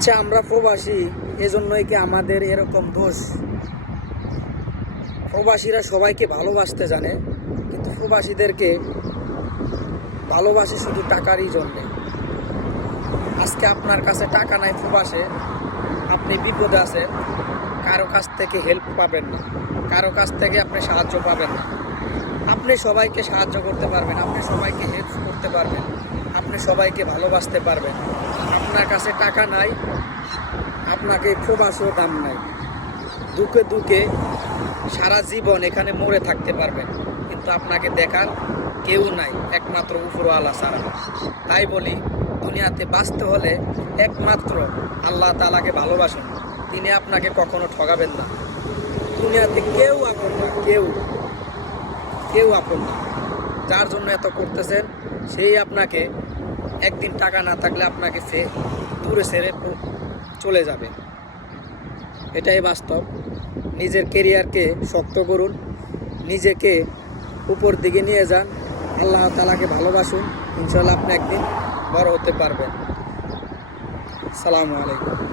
আচ্ছা, আমরা প্রবাসী, এজন্যই কি আমাদের এরকম দোষ? প্রবাসীরা সবাইকে ভালোবাসতে জানে, কিন্তু প্রবাসীদেরকে ভালোবাসে শুধু টাকারই জন্যে। আজকে আপনার কাছে টাকা নাই, প্রবাসে আপনি বিপদে আছেন, কারো কাছ থেকে হেল্প পাবেন না, কারো কাছ থেকে আপনি সাহায্য পাবেন না। আপনি সবাইকে সাহায্য করতে পারবেন, আপনি সবাইকে হেল্প করতে পারবেন, আপনি সবাইকে ভালোবাসতে পারবেন। আপনার কাছে টাকা নাই, আপনাকে প্রবাসেও দাম নাই। দুঃখে দুঃখে সারা জীবন এখানে মরে থাকতে পারবেন, কিন্তু আপনাকে দেখার কেউ নাই, একমাত্র উপরওয়ালা ছাড়া। তাই বলি, দুনিয়াতে বাঁচতে হলে একমাত্র আল্লাহ তাআলাকে ভালোবাসুন, তিনি আপনাকে কখনো ঠকাবেন না। দুনিয়াতে কেউ আপন না, কেউ আপন না। যার জন্য এত করতেছেন, সেই আপনাকে একদিন টাকা না থাকলে আপনাকে সে দূরে ছেড়ে চলে যাবে। এটাই বাস্তব। নিজের কেরিয়ারকে শক্ত করুন, নিজেকে উপর দিকে নিয়ে যান, আল্লাহ তাআলাকে ভালোবাসুন, ইনশাআল্লাহ আপনি একদিন বড় হতে পারবেন। আসসালামু আলাইকুম।